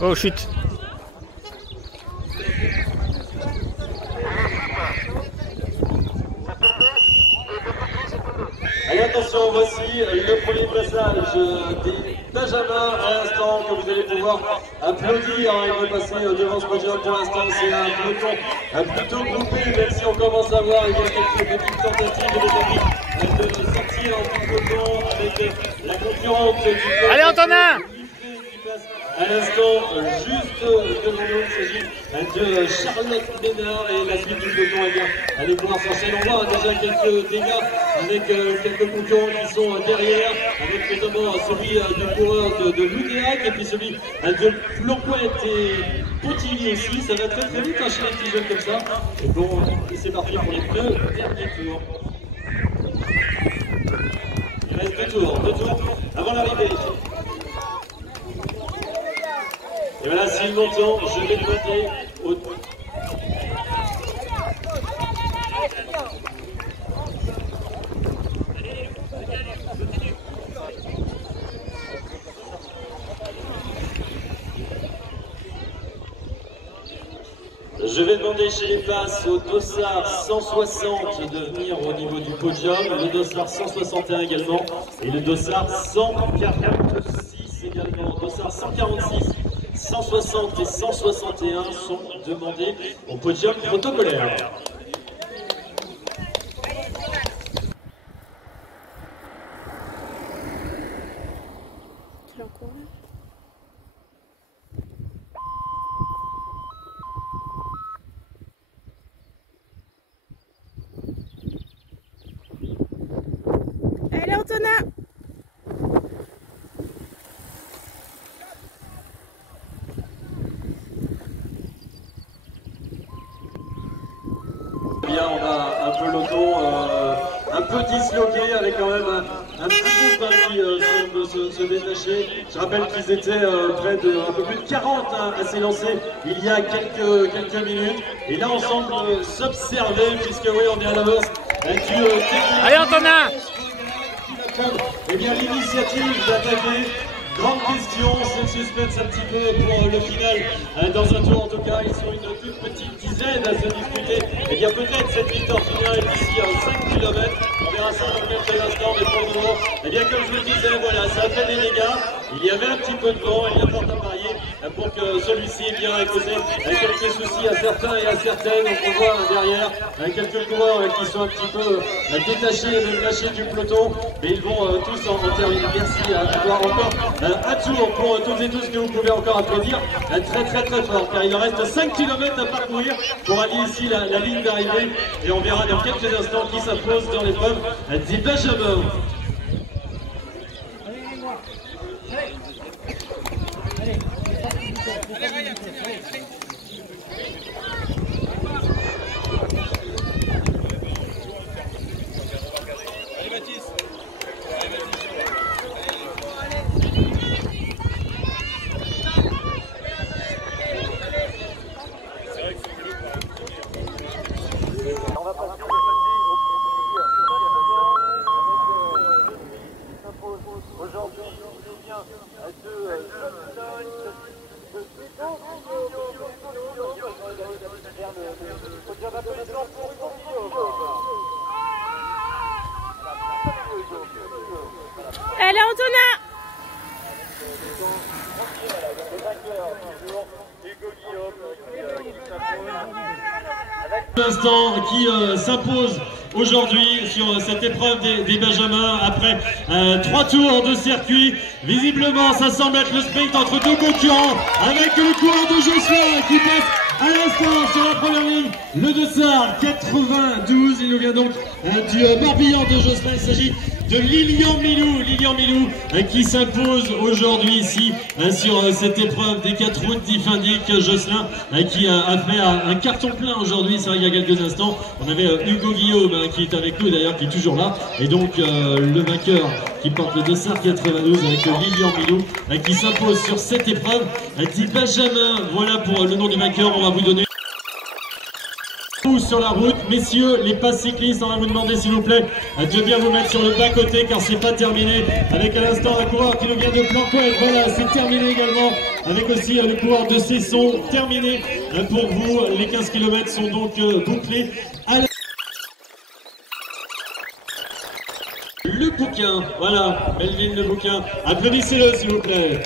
Oh chut. Allez, attention, voici le premier passage des Benjamins à l'instant que vous allez pouvoir applaudir. Il va passer devant ce podium pour l'instant. C'est un peloton plutôt groupé, même si on commence à voir quelques petites tentatives de sortir du peloton avec la concurrente du peloton. Allez Antonin! À l'instant, juste devant nous, il s'agit de Charlotte Ménard et la suite du peloton. Eh bien, allez pouvoir s'enchaîner. On voit déjà quelques dégâts avec quelques concurrents qui sont derrière, avec notamment celui du coureur de Loudéac et puis celui de Planquette et Pontilly aussi. Ça va très vite chez les petits jeunes comme ça. Et bon, c'est parti pour les deux derniers tours. Il reste deux tours avant l'arrivée. Et voilà, s'il m'entend, je vais compter au... Je vais demander chez les places au dossard 160 de venir au niveau du podium, le dossard 161 également, et le dossard 146 également, dossard 146. 160 et 161 sont demandés au podium protocolaire. Allez Antonin! Bien, on a un peloton un peu disloqué avec quand même un petit groupe qui semble se détacher. Je rappelle qu'ils étaient près de un peu plus de 40 à s'élancer il y a quelques minutes. Et là on semble s'observer puisque oui on est à l'avance. Allez Antonin! Eh bien l'initiative d'attaquer. Grande question, c'est le suspense un petit peu pour le final. Dans un tour en tout cas, ils sont une toute petite dizaine à se disputer. Et bien peut-être cette victoire finale d'ici 5 km. On verra ça dans quelques instants, mais pour le moment, eh bien comme je le disais, voilà, ça a fait des dégâts. Il y avait un petit peu de vent, il y a fort à parier pour que celui-ci ait bien écouté quelques soucis à certains et à certaines. Donc on voit derrière quelques coureurs qui sont un petit peu détachés et même lâchés du peloton. Mais ils vont tous en terminer. Merci à toi encore. Un tour pour toutes et tous que vous pouvez encore applaudir très fort car il en reste 5 km à parcourir pour aller ici la ligne d'arrivée et on verra dans quelques instants qui s'impose dans l'épreuve des Benjamins. Allez Antonin! L'instant qui s'impose aujourd'hui sur cette épreuve des Benjamins après 3 tours de circuit. Visiblement ça semble être le sprint entre deux concurrents avec le coureur de Jocelyn qui passe à l'instant sur la première ligne, le dossard 92. Il nous vient donc du Morbihan de Jocelyn. Il s'agit de Lilian Milou qui s'impose aujourd'hui ici sur cette épreuve des 4 routes d'Ifindic. Jocelyn qui a fait un carton plein aujourd'hui. C'est vrai qu'il y a quelques instants on avait Hugo Guillaume qui est avec nous d'ailleurs, qui est toujours là, et donc le vainqueur qui porte le dossard 92 avec Lilian Milou qui s'impose sur cette épreuve dit Benjamin. Voilà pour le nom du vainqueur. On va vous donner sur la route. Messieurs les passes cyclistes, on va vous demander s'il vous plaît de bien vous mettre sur le bas-côté car c'est pas terminé avec à l'instant un coureur qui nous vient de Planquette. Voilà, c'est terminé également avec aussi le pouvoir de ces sons terminés pour vous. Les 15 km sont donc bouclés. Le bouquin, voilà, Melvin le bouquin. Applaudissez-le s'il vous plaît.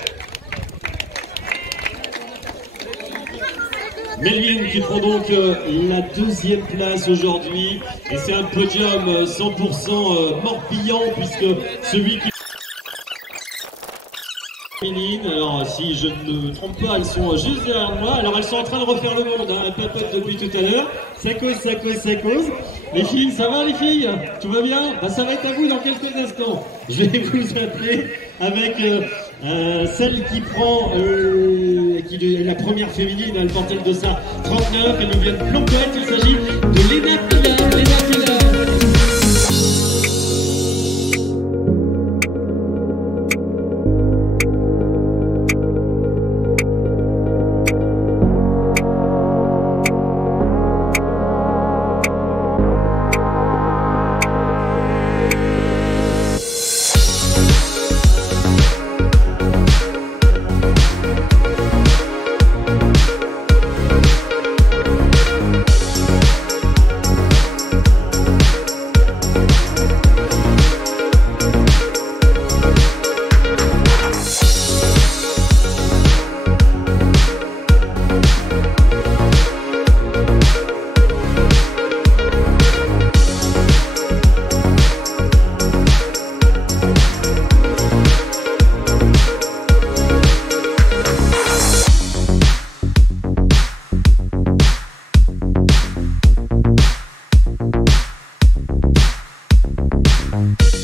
Melvin qui prend donc la 2e place aujourd'hui. Et c'est un podium 100% Morbihan puisque celui qui... Alors si je ne me trompe pas, elles sont juste derrière moi. Alors elles sont en train de refaire le monde, hein, papote depuis tout à l'heure. Ça cause, ça cause, ça cause. Les filles, ça va les filles? Tout va bien? Bah, ça va être à vous dans quelques instants. Je vais vous appeler avec celle qui prend qui est la première féminine, elle porte de ça 39, elle nous vient de Planquette, il s'agit de Léna Pilar. Léna Pilar. Bye.